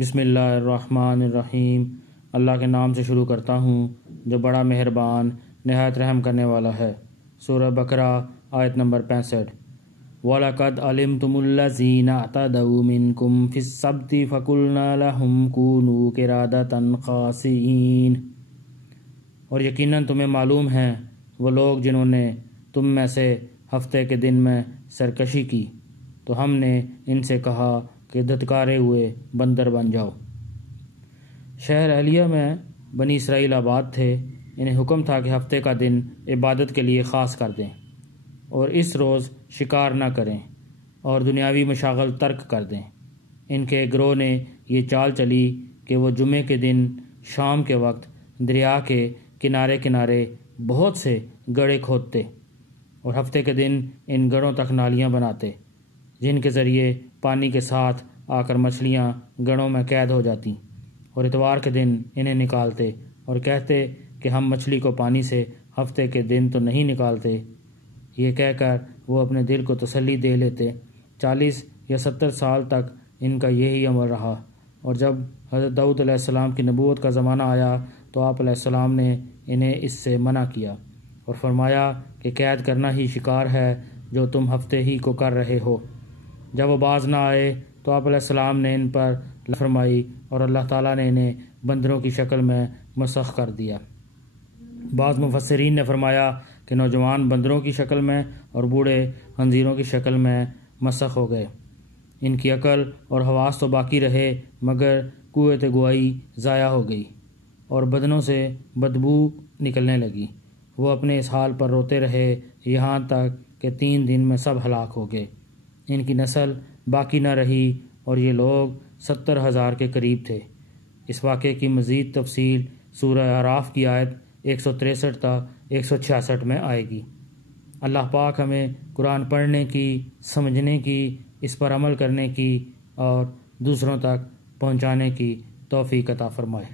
بسم اللہ الرحمن الرحیم۔ اللہ کے نام سے شروع کرتا ہوں جو بڑا مہربان نہایت رحم کرنے والا ہے۔ سورہ بقرہ آیت نمبر 65۔ وَلَقَدْ عَلِمْتُمُ الَّذِينَ اعْتَدَوْا مِنْكُمْ فِي السَّبْتِ فَقُلْنَا لَهُمْ كُونُوا قِرَادَةً خَاسِئِينَ۔ اور یقیناً تمہیں معلوم ہیں وہ لوگ جنہوں نے تم میں سے ہفتے کے دن میں سرکشی کی، تو ہم نے ان سے کہا کہ دھتکارے ہوئے بندر بن جاؤ۔ شہر اہلیہ میں بنی اسرائیل آباد تھے۔ انہیں حکم تھا کہ ہفتے کا دن عبادت کے لیے خاص کر دیں اور اس روز شکار نہ کریں اور دنیاوی مشاغل ترک کر دیں۔ ان کے گروہ نے یہ چال چلی کہ وہ جمعے کے دن شام کے وقت دریا کے کنارے کنارے بہت سے گڑھے کھودتے اور ہفتے کے دن ان گڑھوں تک نالیاں بناتے، جن کے ذریعے پانی کے ساتھ آ کر مچھلیاں گڑھوں میں قید ہو جاتی، اور اتوار کے دن انہیں نکالتے اور کہتے کہ ہم مچھلی کو پانی سے ہفتے کے دن تو نہیں نکالتے۔ یہ کہہ کر وہ اپنے دل کو تسلی دے لیتے۔ 40 یا 70 سال تک ان کا یہی عمل رہا، اور جب حضرت داؤد علیہ السلام کی نبوت کا زمانہ آیا تو آپ علیہ السلام نے انہیں اس سے منع کیا اور فرمایا کہ قید کرنا ہی شکار ہے جو تم ہفتے ہی کو کر رہے ہو۔ جب وہ باز نہ آئے تو آپ علیہ السلام نے ان پر فرمائی اور اللہ تعالیٰ نے انہیں بندروں کی شکل میں مسخ کر دیا۔ بعض مفسرین نے فرمایا کہ نوجوان بندروں کی شکل میں اور بوڑھے خنزیروں کی شکل میں مسخ ہو گئے۔ ان کی عقل اور حواس تو باقی رہے، مگر قوت گواہی ضائع ہو گئی اور بدنوں سے بدبو نکلنے لگی۔ وہ اپنے اس حال پر روتے رہے یہاں تک کہ 3 دن میں سب ہلاک ہو گئے۔ ان کی نسل باقی نہ رہی اور یہ لوگ 70,000 کے قریب تھے۔ اس واقعے کی مزید تفصیل سورہ اعراف کی آیت 163 تا 166 میں آئے گی۔ اللہ پاک ہمیں قرآن پڑھنے کی، سمجھنے کی، اس پر عمل کرنے کی اور دوسروں تک پہنچانے کی توفیق عطا فرمائے۔